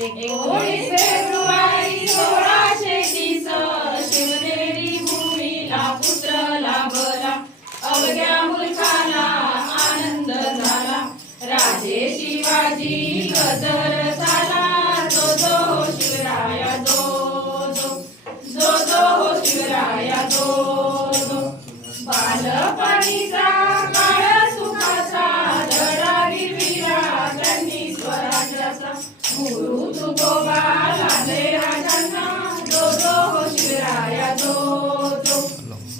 एकोणीस फेब्रुवारी सोळाशे तीस शिवनेरी भूमीला पुत्र लाभला अवघ्या मुलखाला आनंद झाला राजे शिवाजी गजर झाला जो जो शिवराया जो जो जो जो शिवराया जो जो बालपणीचा काळ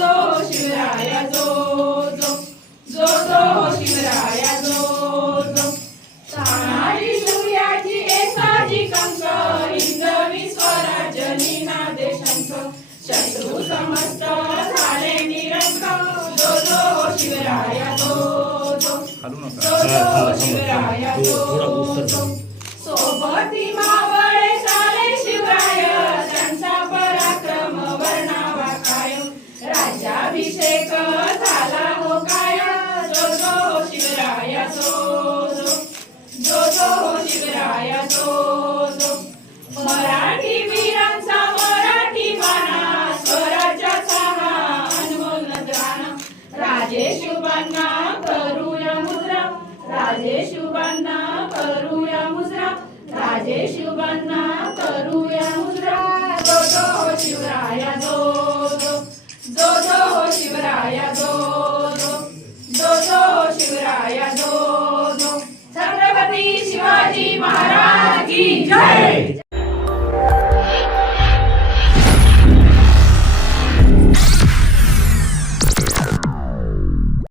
जो शिवराया जो जो जो जो शिवराया जो जो तानाजी सूर्याची एसाजी कंक हिंदवी स्वराज्य निनादेशंक शत्रू समस्त झाले निरंक जो जो शिवराया जो जो जो जो शिवराया जो सोबती मावळे राज्याभिषेक झाला हो काय? जो जो शिवराया जो जो जो जो शिवराया जो जो मराठी वीरांचा मराठी माना स्वराज्याचा हा अनमोल नजराणा राजे शुभांना करूया मुद्रा राजे शुभांना करूया मुद्रा राजे शुभांना शिवाजी महाराज की जय!